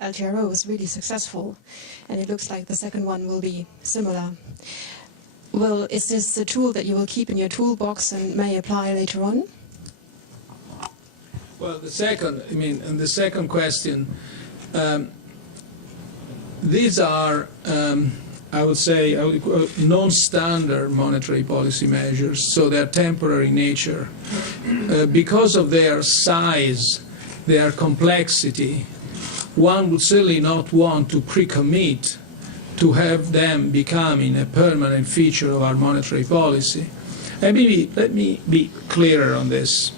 LTRO was really successful, and it looks like the second one will be similar. Well, is this a tool that you will keep in your toolbox and may apply later on? Well, the second question, these are, I would say, non-standard monetary policy measures, so they're temporary in nature. Because of their size, their complexity, one would certainly not want to pre-commit to have them becoming a permanent feature of our monetary policy. And maybe let me be clearer on this.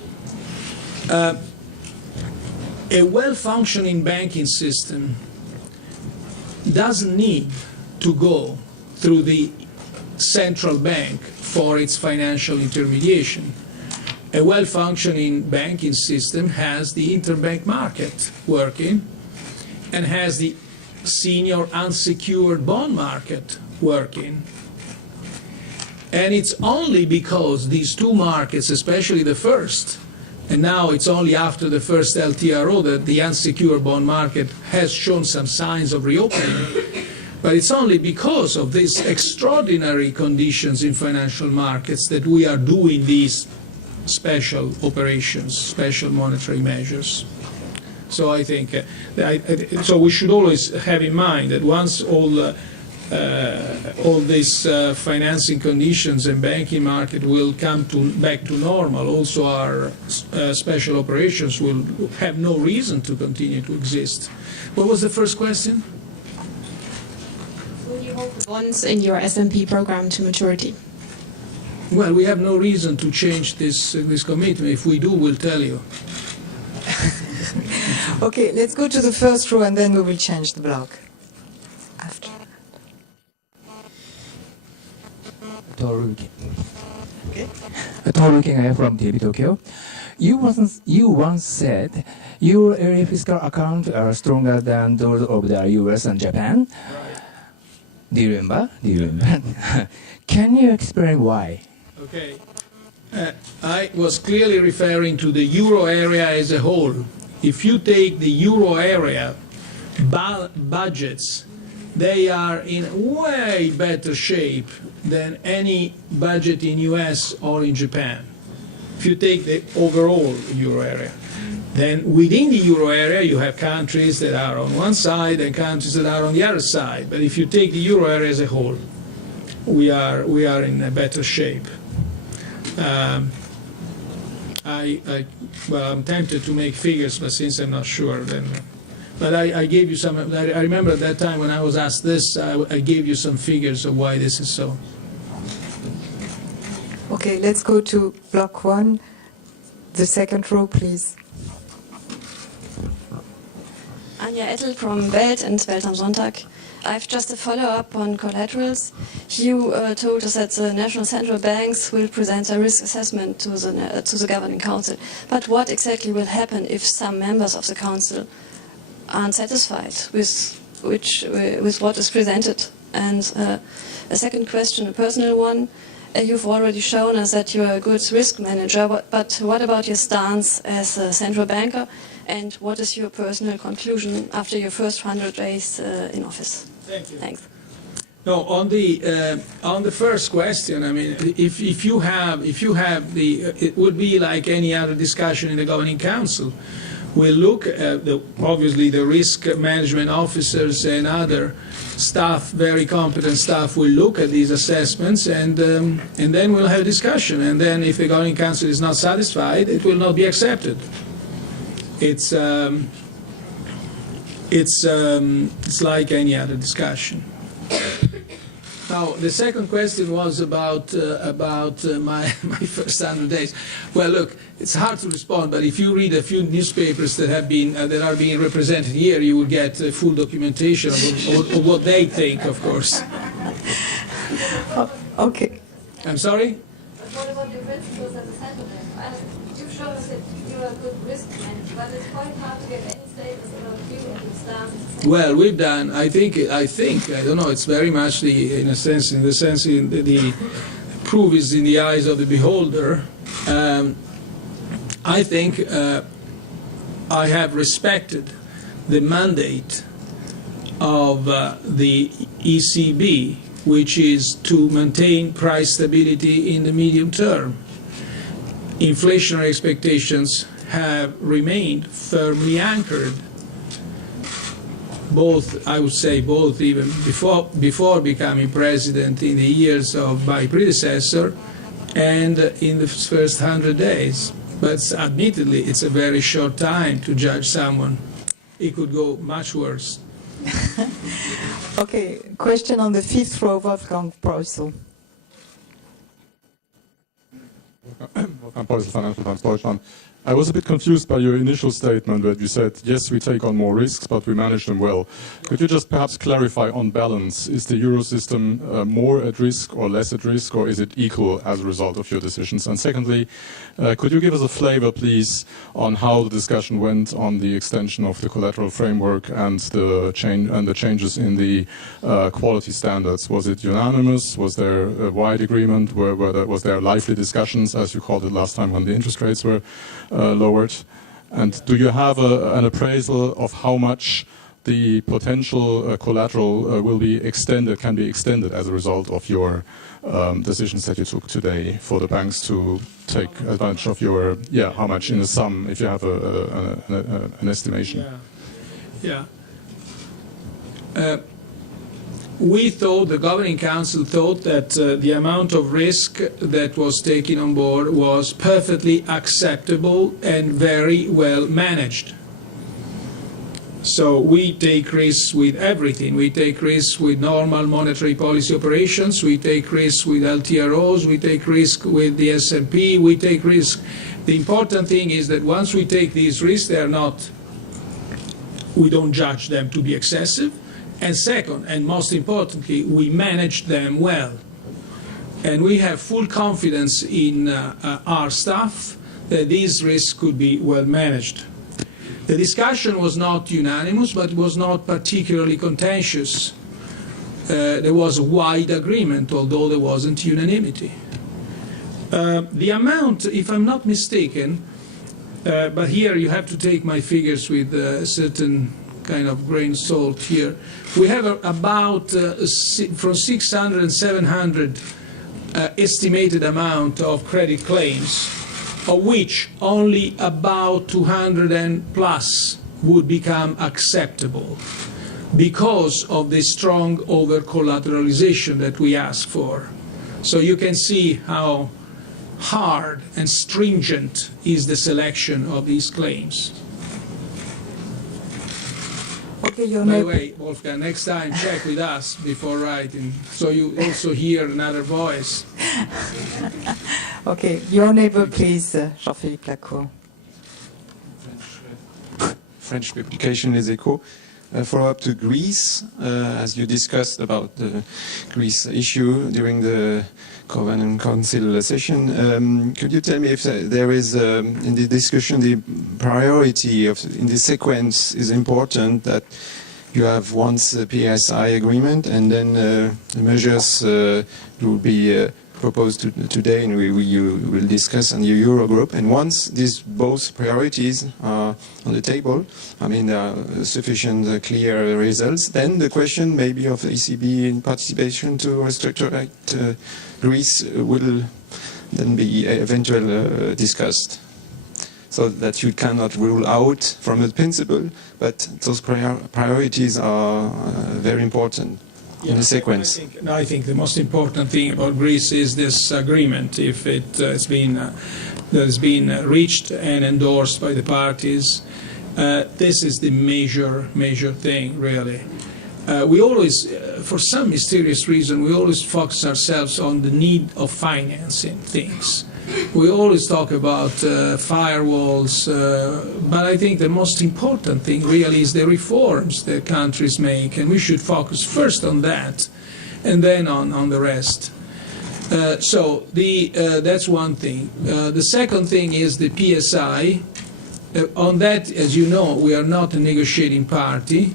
A well-functioning banking system doesn't need to go through the central bank for its financial intermediation. A well-functioning banking system has the interbank market working and has the senior unsecured bond market working. And it's only because these two markets, especially the first, and now it's only after the first LTRO that the unsecured bond market has shown some signs of reopening. But it's only because of these extraordinary conditions in financial markets that we are doing these special operations, special monetary measures. So I think, so we should always have in mind that once all these financing conditions and banking market will come back to normal, also our special operations will have no reason to continue to exist. What was the first question? Will you hold the bonds in your SMP program to maturity? Well, we have no reason to change this commitment. If we do, we'll tell you. Okay, let's go to the first row and then we will change the block. After. Toru King from TV Tokyo. You once said your area fiscal accounts are stronger than those of the US and Japan. Right. Do you remember? Can you explain why? Okay. I was clearly referring to the euro area as a whole. If you take the euro area budgets, they are in way better shape than any budget in US or in Japan. If you take the overall euro area. Then within the euro area you have countries that are on one side and countries that are on the other side. But if you take the euro area as a whole, we are in a better shape. Well, I'm tempted to make figures, but since I'm not sure, then. But I gave you some. I remember at that time when I was asked this, I gave you some figures of why this is so. Okay, let's go to block one. The second row, please. Anja Ettel from Welt and Welt am Sonntag. I've just a follow-up on collaterals. You told us that the national central banks will present a risk assessment to the governing council. But what exactly will happen if some members of the council aren't satisfied with what is presented? And a second question, a personal one. You've already shown us that you're a good risk manager, but what about your stance as a central banker? And what is your personal conclusion after your first 100 days in office? Thank you. Thanks. No, on the first question, I mean, if you have it would be like any other discussion in the governing council. We'll look at obviously the risk management officers and other staff, very competent staff, will look at these assessments and then we'll have a discussion. And then if the governing council is not satisfied, it will not be accepted. It's like any other discussion. Now, the second question was about my first 100 days. Well, look, it's hard to respond, but if you read a few newspapers that have been that are being represented here, you will get full documentation of what they think, of course. Okay. I'm sorry? What about the principles of the central bank? You showed us that you are a good risk manager, but it's quite hard to get any statements about you and your stance. Well, we've done. I think. I don't know. It's very much the proof is in the eyes of the beholder. I think I have respected the mandate of the ECB, which is to maintain price stability in the medium term. Inflationary expectations have remained firmly anchored, both, I would say, both even before becoming president in the years of my predecessor and in the first 100 days. But admittedly, it's a very short time to judge someone. It could go much worse. Okay, question on the fifth row, Wolfgang Preußel. Wolfgang Preußel, Financial Times Deutschland. I was a bit confused by your initial statement where you said, yes, we take on more risks, but we manage them well. Could you just perhaps clarify on balance, is the Euro system more at risk or less at risk, or is it equal as a result of your decisions? And secondly, could you give us a flavor, please, on how the discussion went on the extension of the collateral framework and the changes in the quality standards? Was it unanimous? Was there a wide agreement? Was there lively discussions, as you called it last time, when the interest rates were lowered? And do you have an appraisal of how much the potential collateral will be extended, can be extended as a result of your decisions that you took today for the banks to take advantage of your, how much in the sum, if you have an estimation? Yeah. We thought, the Governing Council thought that the amount of risk that was taken on board was perfectly acceptable and very well managed. So we take risks with everything. We take risks with normal monetary policy operations. We take risks with LTROs. We take risk with the S&P. We take risk. The important thing is that once we take these risks, we don't judge them to be excessive. And second, and most importantly, we manage them well. And we have full confidence in our staff that these risks could be well managed. The discussion was not unanimous, but it was not particularly contentious. There was a wide agreement, although there wasn't unanimity. The amount, if I'm not mistaken, but here you have to take my figures with a certain kind of grain of salt here. We have about from 600 and 700 estimated amount of credit claims, of which only about 200 and plus would become acceptable because of the strong over-collateralization that we ask for. So you can see how hard and stringent is the selection of these claims. Okay, by the way, Wolfgang, next time check with us before writing, so you also hear another voice. Okay, your neighbor, please, Jean-Philippe Lacour. French publication Les Echos. Follow-up to Greece, as you discussed about the Greece issue during the Covenant Council session. Could you tell me if there is, in the discussion, the priority in the sequence is important, that you have once a PSI agreement and then the measures will be proposed today and you will discuss on your Eurogroup. And once these both priorities are on the table, I mean there are sufficient clear results, then the question maybe of ECB in participation to restructure Greece will then be eventually discussed. So that you cannot rule out from a principle, but those priorities are very important. In the sequence. I think the most important thing about Greece is this agreement. If it has been reached and endorsed by the parties, this is the major thing, really. We always, for some mysterious reason, we always focus ourselves on the need of financing things. We always talk about firewalls, but I think the most important thing really is the reforms that countries make, and we should focus first on that and then on the rest. So that's one thing. The second thing is the PSI. On that, as you know, we are not a negotiating party,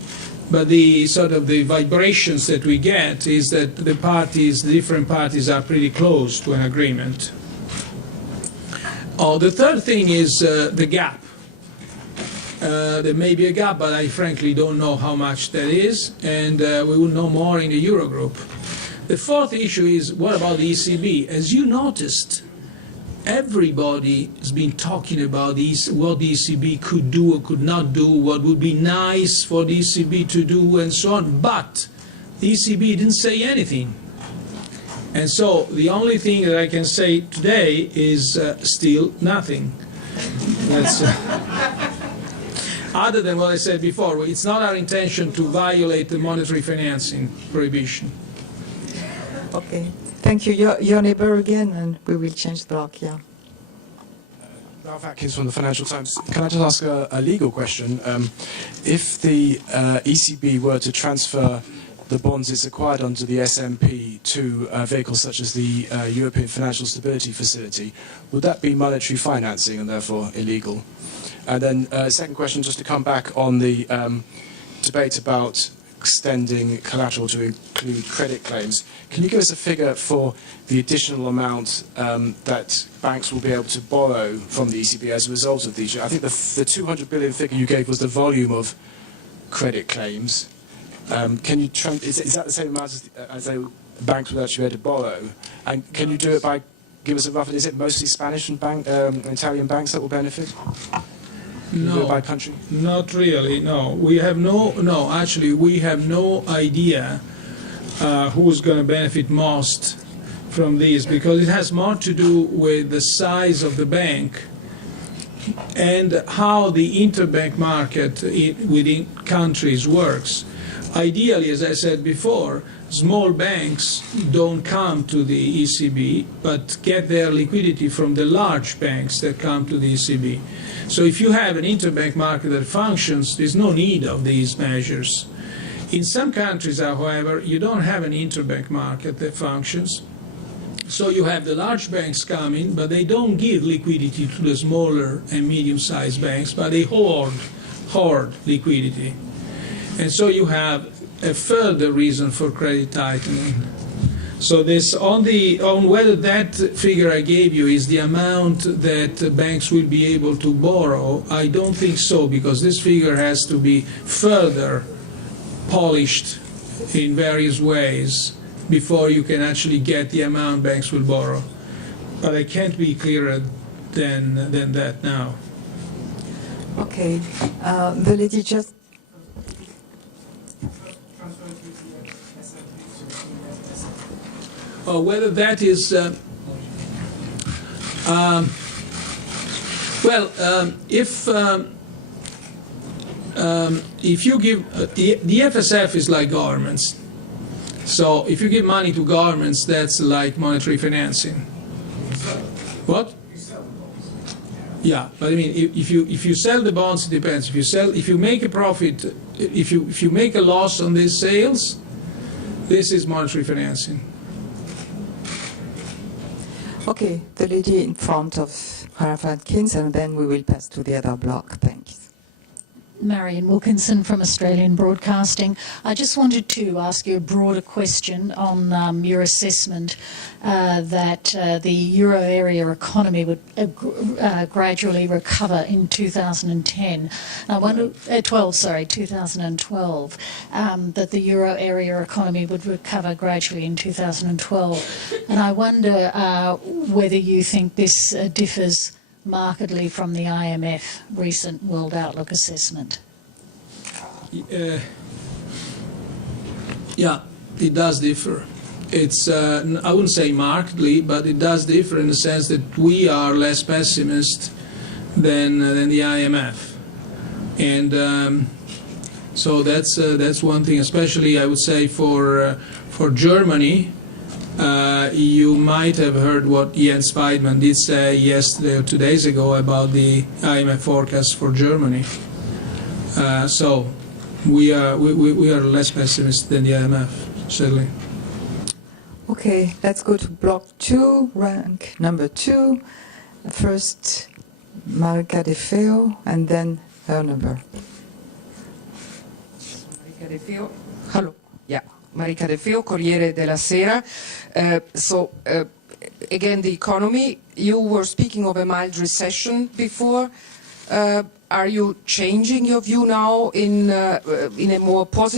but the sort of the vibrations that we get is that the different parties are pretty close to an agreement. The third thing is the gap. There may be a gap, but I frankly don't know how much that is, and we will know more in the Eurogroup. The fourth issue is, what about the ECB? As you noticed, everybody has been talking about what the ECB could do or could not do, what would be nice for the ECB to do, and so on. But the ECB didn't say anything. And so the only thing that I can say today is still nothing. That's, other than what I said before, it's not our intention to violate the monetary financing prohibition. Okay. Thank you. Your neighbor again, and we will change the block, yeah. Ralph Atkins from the Financial Times. Can I just ask a legal question? If the ECB were to transfer the bonds it's acquired under the SMP to vehicles such as the European Financial Stability Facility, would that be monetary financing and therefore illegal? And then second question, just to come back on the debate about extending collateral to include credit claims. Can you give us a figure for the additional amount that banks will be able to borrow from the ECB as a result of these? I think the 200 billion figure you gave was the volume of credit claims. Can you is that the same amount as the banks would actually be able to borrow? And can you do it by, give us a rough, is it mostly Spanish and Italian banks that will benefit? No, by country? Not really, no. We have actually we have no idea who's going to benefit most from these, because it has more to do with the size of the bank and how the interbank market within countries works. Ideally, as I said before, small banks don't come to the ECB, but get their liquidity from the large banks that come to the ECB. So if you have an interbank market that functions, there's no need of these measures. In some countries, however, you don't have an interbank market that functions. So you have the large banks coming, but they don't give liquidity to the smaller and medium-sized banks, but they hoard liquidity. And so you have a further reason for credit tightening. So this on whether that figure I gave you is the amount that banks will be able to borrow, I don't think so, because this figure has to be further polished in various ways before you can actually get the amount banks will borrow. But I can't be clearer than that now. Okay. The lady just... Whether that is... if you give... the FSF is like governments. So if you give money to governments, that's like monetary financing. What? Yeah, but I mean, if you sell the bonds, it depends. If you make a profit, if you make a loss on these sales, this is monetary financing. Okay, the lady in front of Ralph Atkins, and then we will pass to the other block. Thanks. Marion Wilkinson from Australian Broadcasting. I just wanted to ask you a broader question on your assessment that the euro area economy would gradually recover in 2010. I wonder, 2012, that the euro area economy would recover gradually in 2012. And I wonder whether you think this differs markedly from the IMF recent World Outlook assessment. Yeah, it does differ. It's I wouldn't say markedly, but it does differ in the sense that we are less pessimist than the IMF, and so that's one thing. Especially, I would say for Germany. You might have heard what Jens Weidmann did say yesterday or 2 days ago about the IMF forecast for Germany. So we are less pessimistic than the IMF, certainly. Okay, let's go to block 2, rank number 2. First, Marica De Feo, and then her number. Marica De Feo. Hello. Yeah. Marica De Feo, Corriere della Sera. Again, the economy. You were speaking of a mild recession before. are you changing your view now in a more positive